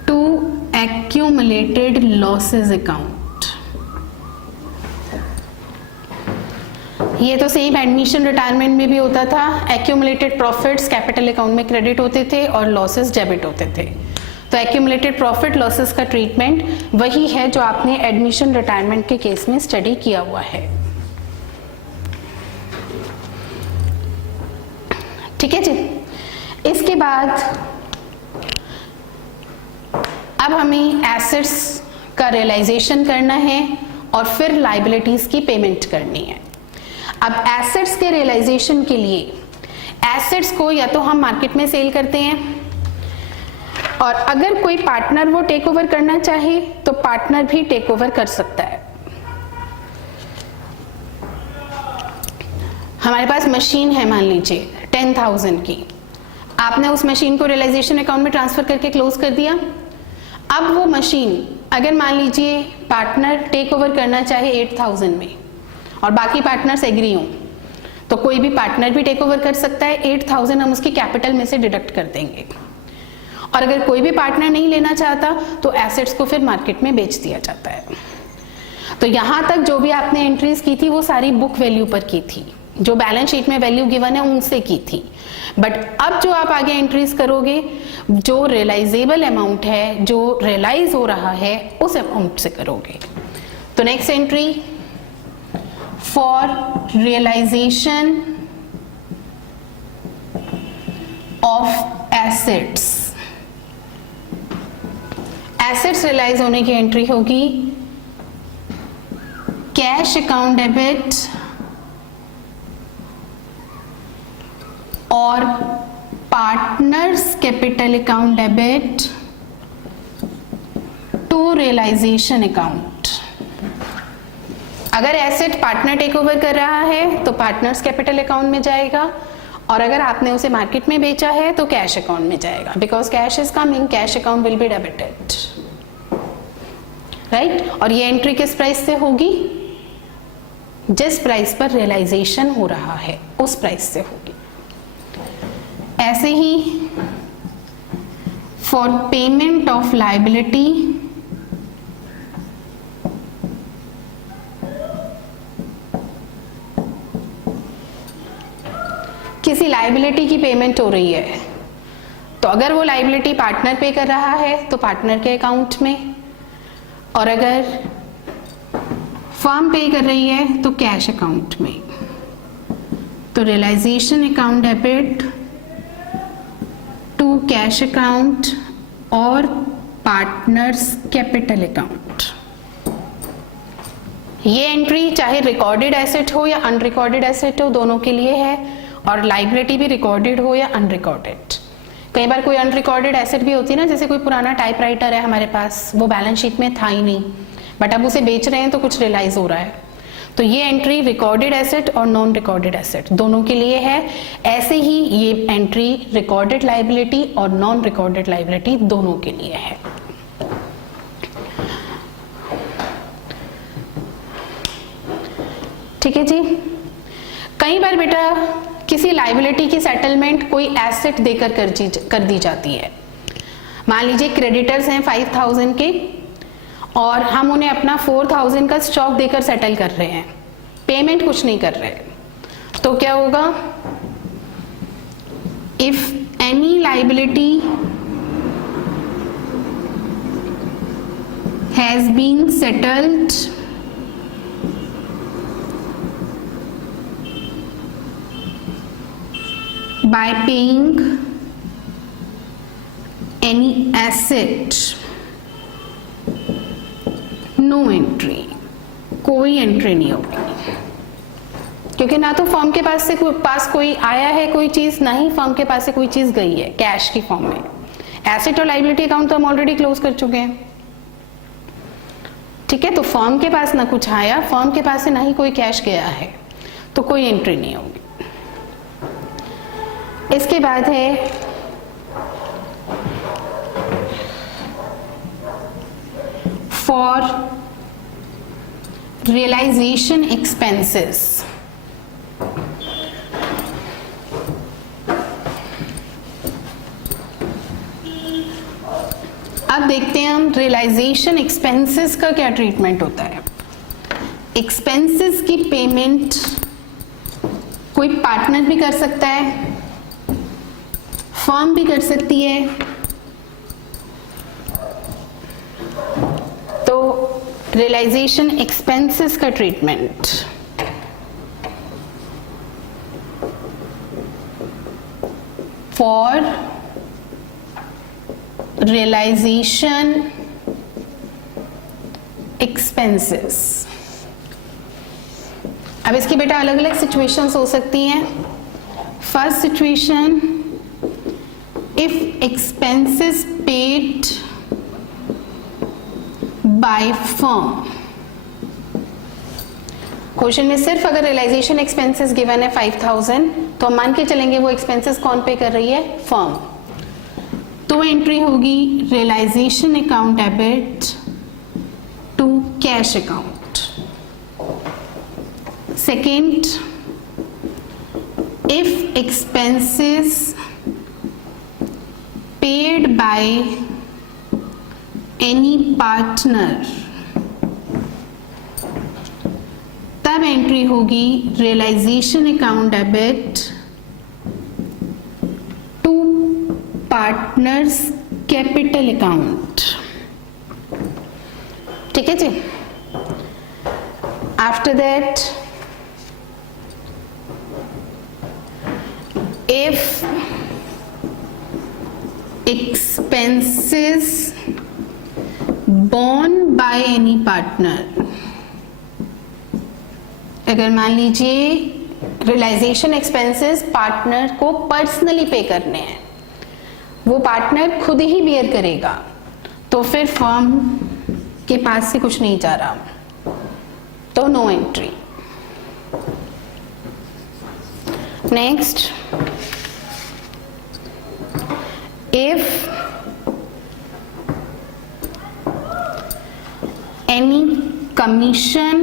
to accumulated losses account. ये तो सेम एडमिशन रिटायरमेंट में भी होता था, एक्यूमुलेटेड प्रॉफिट्स कैपिटल अकाउंट में क्रेडिट होते थे और लॉसेस डेबिट होते थे। तो एक्यूमुलेटेड प्रॉफिट लॉसेस का ट्रीटमेंट वही है जो आपने एडमिशन रिटायरमेंट के केस में स्टडी किया हुआ है। ठीक है जी। इसके बाद अब हमें एसेट्स का रियलाइजेशन करना है और फिर लायबिलिटीज की पेमेंट करनी है। अब एसेट्स के रियलाइजेशन के लिए एसेट्स को या तो हम मार्केट में सेल करते हैं, और अगर कोई पार्टनर वो टेक ओवर करना चाहे तो पार्टनर भी टेक ओवर कर सकता है। हमारे पास मशीन है मान लीजिए 10,000 की, आपने उस मशीन को रियलाइजेशन अकाउंट में ट्रांसफर करके क्लोज कर दिया। अब वो मशीन अगर मान लीजिए पार्टनर टेक ओवर करना चाहे 8,000 में और बाकी पार्टनर्स एग्री हों, तो कोई भी पार्टनर भी टेक ओवर कर सकता है। 8,000 हम उसकी कैपिटल में से डिडक्ट कर देंगे, और अगर कोई भी पार्टनर नहीं लेना चाहता तो एसेट्स को फिर मार्केट में बेच दिया जाता है। तो यहां तक जो भी आपने एंट्रीज की थी वो सारी बुक वैल्यू पर की थी, जो बैलेंस शीट में वैल्यू गिवन है उनसे की थी। बट अब जो आप आगे एंट्रीज करोगे, जो रियलाइजेबल अमाउंट है, जो रियलाइज हो रहा है, उस अमाउंट से करोगे। तो next entry for realisation of assets, assets realise होने की एंट्री होगी कैश अकाउंट डेबिट और partners capital account debit to realisation account. अगर एसेट पार्टनर टेक ओवर कर रहा है तो पार्टनर्स कैपिटल अकाउंट में जाएगा, और अगर आपने उसे मार्केट में बेचा है तो कैश अकाउंट में जाएगा, because cash is coming, cash account will be debited, right. और ये एंट्री किस प्राइस से होगी? जिस प्राइस पर रियलाइजेशन हो रहा है उस प्राइस से होगी। ऐसे ही फॉर पेमेंट ऑफ लायबिलिटी किसी लायबिलिटी की पेमेंट हो रही है, तो अगर वो लायबिलिटी पार्टनर पे कर रहा है तो पार्टनर के अकाउंट में, और अगर फर्म पे कर रही है तो कैश अकाउंट में। तो realisation account debit to cash account और पार्टनर्स कैपिटल अकाउंट। ये एंट्री चाहे रिकॉर्डेड एसेट हो या अनरिकॉर्डेड एसेट हो, दोनों के लिए है, और लाइबिलिटी भी रिकॉर्डेड हो या अनरिकॉर्डेड। कई बार कोई अनरिकॉर्डेड एसेट भी होती है ना, जैसे कोई पुराना टाइपराइटर है हमारे पास, वो बैलेंस शीट में था ही नहीं, बट अब उसे बेच रहे हैं तो कुछ रियलाइज हो रहा है। तो ये एंट्री रिकॉर्डेड एसेट और नॉन रिकॉर्डेड एसेट दोनों के लिए है। ऐसे ही ये एंट्री रिकॉर्डेड लायबिलिटी और नॉन रिकॉर्डेड लायबिलिटी दोनों के लिए है। ठीक है जी। कई बार बेटा किसी लायबिलिटी की सेटलमेंट कोई एसेट देकर कर दी जाती है। मान लीजिए क्रेडिटर्स हैं 5,000 के और हम उन्हें अपना 4,000 का स्टॉक देकर सेटल कर रहे हैं, पेमेंट कुछ नहीं कर रहे, तो क्या होगा? If any liability has been settled by paying any asset, no entry, कोई एंट्री नहीं होगी, क्योंकि ना तो फर्म के पास कोई आया है कोई चीज, ना ही फर्म के पास से कोई चीज गई है कैश की फॉर्म में। एसेट और लायबिलिटी अकाउंट तो हम ऑलरेडी क्लोज कर चुके हैं। ठीक है, तो फर्म के पास ना कुछ आया, फर्म के पास से ना ही कोई कैश गया है, तो कोई एंट्री नहीं होगी। इसके बाद है for realization expenses. अब देखते हैं हम रियलाइजेशन एक्सपेंसेस का क्या ट्रीटमेंट होता है। एक्सपेंसेस की पेमेंट कोई पार्टनर भी कर सकता है, फर्म भी कर सकती है। तो रियलाइजेशन एक्सपेंसेस का ट्रीटमेंट, फॉर रियलाइजेशन एक्सपेंसेस। अब इसकी बेटा अलग अलग सिचुएशंस हो सकती हैं। First situation, if expenses paid by firm. Question में सिर्फ अगर रियलाइजेशन एक्सपेंसेस गिवन है 5000, तो हम मान के चलेंगे वो एक्सपेंसेस कौन पे कर रही है, फर्म। तो एंट्री होगी realisation account debit to cash account. Second, if expenses paid by any partner, तब एंट्री होगी realisation account debit to partners capital account. ठीक है जी। After that, if expenses borne by any partner, अगर मान लीजिए रियलाइजेशन एक्सपेंसेस पार्टनर को personally pay करने हैं, वो पार्टनर खुद ही बियर करेगा, तो फिर फर्म के पास से कुछ नहीं जा रहा, तो no entry. Next, if any commission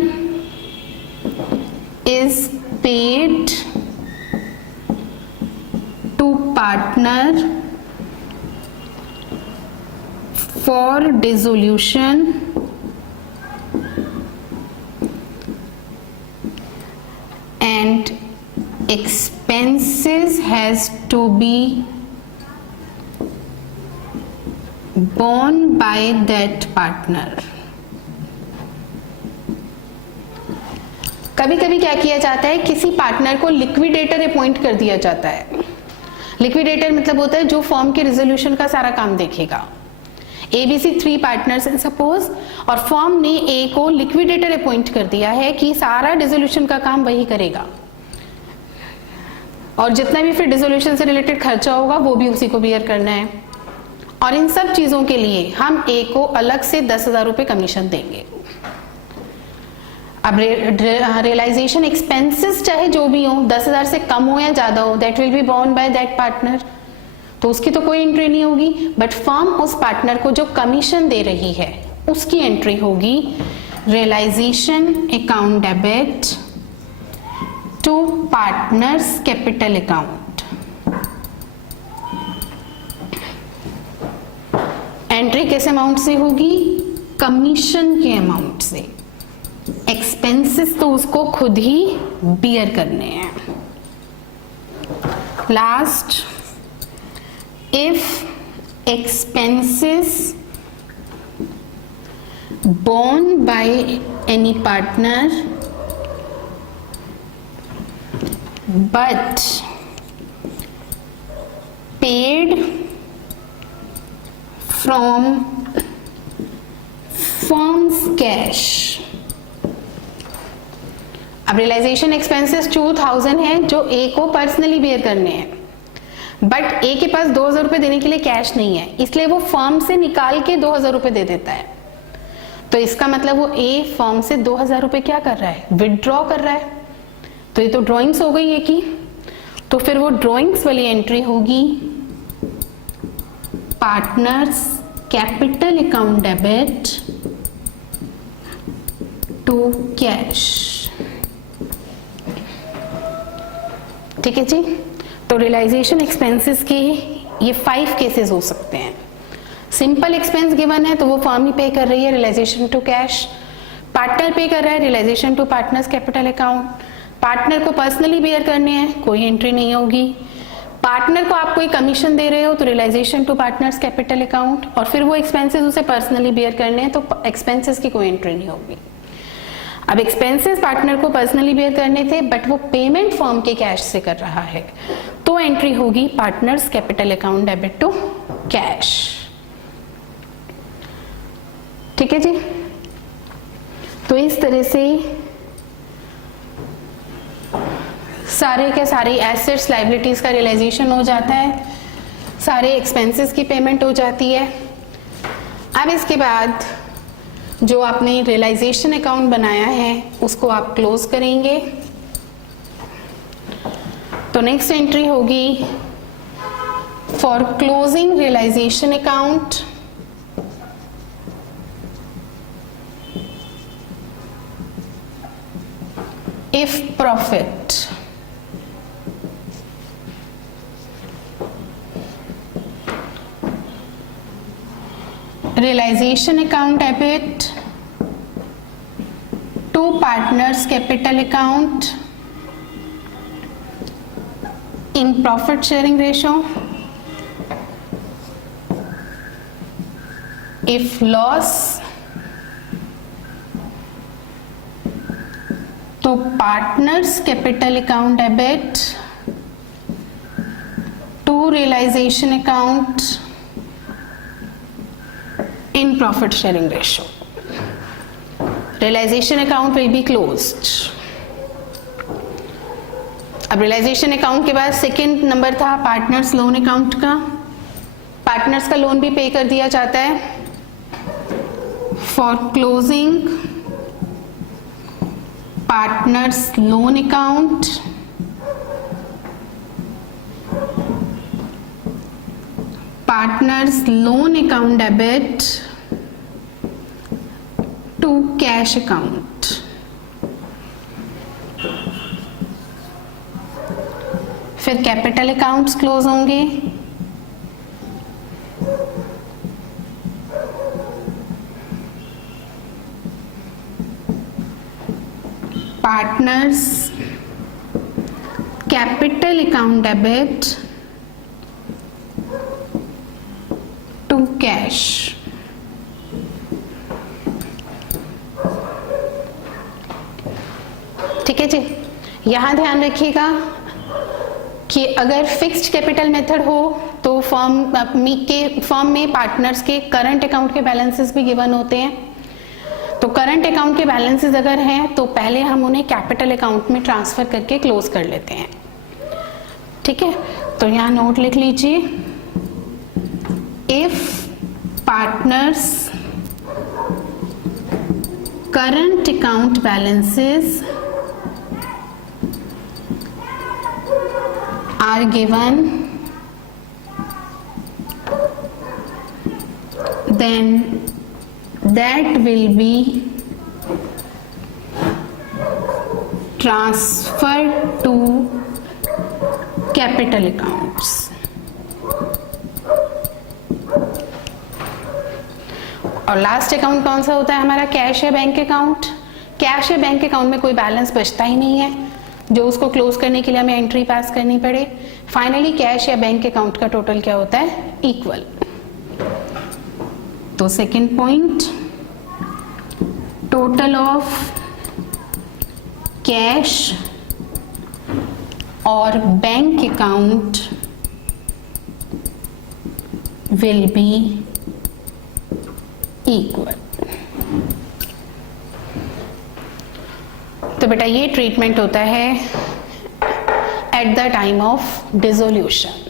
is paid to partner for dissolution and expenses has to be borne by that partner। कभी कभी क्या किया जाता है, किसी पार्टनर को लिक्विडेटर अपॉइंट कर दिया जाता है। लिक्विडेटर मतलब होता है जो फर्म के रिजोल्यूशन का सारा काम देखेगा। ABC 3 पार्टनर्स हैं सपोज, और फर्म ने A को लिक्विडेटर अपॉइंट कर दिया है कि सारा डिसोल्यूशन का काम वही करेगा, और जितना भी फिर डिसोल्यूशन से रिलेटेड खर्चा होगा वो भी उसी को बियर करना है। और इन सब चीजों के लिए हम A को अलग से 10,000 रुपए कमीशन देंगे। अब रियलाइजेशन एक्सपेंसेस चाहे जो भी हो, 10,000 से कम हो या ज्यादा हो, that will be borne by that partner, तो उसकी तो कोई एंट्री नहीं होगी। बट फर्म उस पार्टनर को जो कमीशन दे रही है उसकी एंट्री होगी realisation account debit to partners capital account. Entry किस अमाउंट से होगी, कमीशन के अमाउंट से। एक्सपेंसेस तो उसको खुद ही बियर करने हैं। Last, if expenses borne by any partner but paid from firm's cash। अब रियलाइजेशन एक्सपेंसेस 2000 है जो ए को पर्सनली बेयर करने हैं, बट ए के पास 2000 रुपए देने के लिए कैश नहीं है, इसलिए वो फर्म से निकाल के 2000 रुपए दे देता है। तो इसका मतलब वो ए फर्म से 2000 रुपए क्या कर रहा है, विदड्रॉ कर रहा है। तो ये तो ड्रॉइंग्स हो गई है की, तो फिर वो ड्रॉइंग्स वाली एंट्री होगी partners capital account debit to cash. ठीक है जी। तो रियलाइजेशन एक्सपेंसेस के ये 5 केसेस हो सकते हैं। सिंपल एक्सपेंस गिवन है तो वो फर्म ही पे कर रही है, रियलाइजेशन टू कैश। पार्टनर पे कर रहा है, realisation to partners capital account. Partner को पर्सनली बेयर करने हैं, कोई एंट्री नहीं होगी। पार्टनर को आप कोई कमीशन दे रहे हो तो realisation to partners capital account, और फिर वो एक्सपेंसेस उसे पर्सनली बेयर करने हैं तो एक्सपेंसेस की कोई एंट्री नहीं होगी। अब एक्सपेंसेस पार्टनर को पर्सनली बेयर करने थे बट वो पेमेंट फर्म के कैश से कर रहा है तो एंट्री होगी partners capital account debit to cash. ठीक है जी। तो इस तरह से सारे के सारे एसेट्स लायबिलिटीज का रियलाइजेशन हो जाता है, सारे एक्सपेंसेस की पेमेंट हो जाती है। अब इसके बाद जो आपने रियलाइजेशन अकाउंट बनाया है उसको आप क्लोज करेंगे। तो नेक्स्ट एंट्री होगी for closing realisation account. If profit realization account debit to partners capital account in profit sharing ratio. If loss to partners capital account debit to realization account in profit sharing ratio. Realization account will be closed. अब realisation account के बाद second number था partners loan account का। Partners का loan भी pay कर दिया जाता है। For closing partners loan account partners loan account debit to cash account. फिर कैपिटल अकाउंट्स क्लोज होंगे। Partners capital account debit to cash. ठीक है जी। यहां ध्यान रखिएगा कि अगर फिक्स्ड कैपिटल मेथड हो तो फर्म में पार्टनर्स के करंट अकाउंट के बैलेंसेस भी गिवन होते हैं। तो करंट अकाउंट के बैलेंसेस अगर हैं तो पहले हम उन्हें कैपिटल अकाउंट में ट्रांसफर करके क्लोज कर लेते हैं। ठीक है। तो यहां नोट लिख लीजिए, if partners current account balances are given, then that will be transferred to capital accounts. और लास्ट अकाउंट कौन सा होता है हमारा? कैश या बैंक अकाउंट। कैश या बैंक अकाउंट में कोई बैलेंस बचता ही नहीं है जो उसको क्लोज करने के लिए हमें एंट्री पास करनी पड़े। फाइनली कैश या बैंक अकाउंट का टोटल क्या होता है? इक्वल। तो second point, total of cash और bank account will be equal. तो बेटा ये ट्रीटमेंट होता है at the time of dissolution.